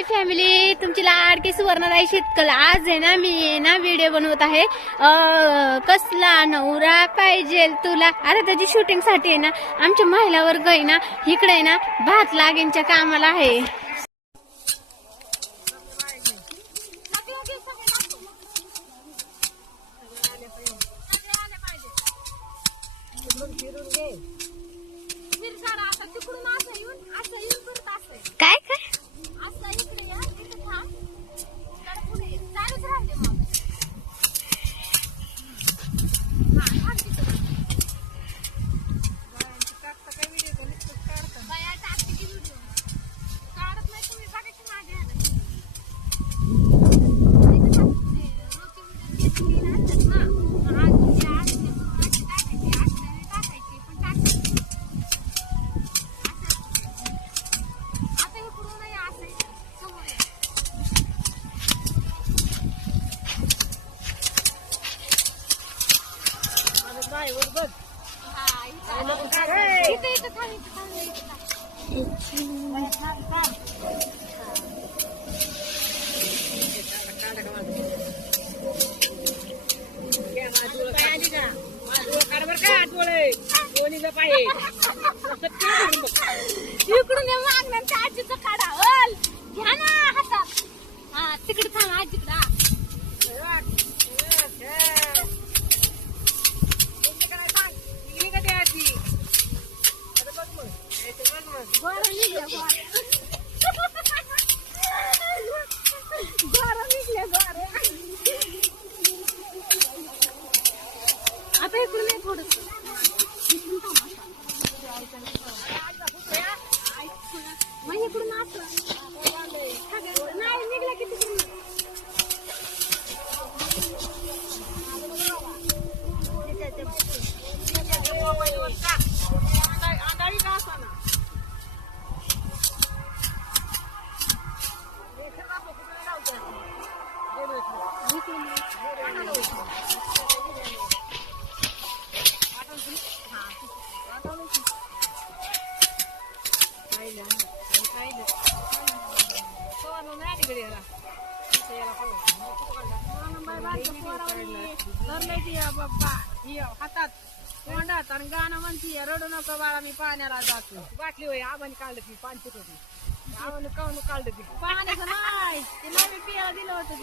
Hi family, तुमची लाडकी सुवर्णराई शेतकरी. आज आहे ना मी ना व्हिडिओ बनवत आहे. कसला नवरा पाहिजे तुला. आता त्याची शूटिंग साठी आहे ना आमच्या महिला वर्ग आहे ना इकडे आहे ना भात लागणच्या कामाला आहे. काय काय इकडून मागण्यांच्या आजीचं काढा ओल घ्या ना हातात. हा तिकडे थांब आजीकडे. आता इकडून नाही थोडस इकडून नाही निघलं की तिकडून. हातात तोंडात आणि गाणं म्हणते रडू नको बाळा मी पाण्याला जातो. बाटली होय आबाने काढलं ती पाणी पित होती. आबाने काढलं ती पाण्याचं नाही ते पियाला दिलं होतं.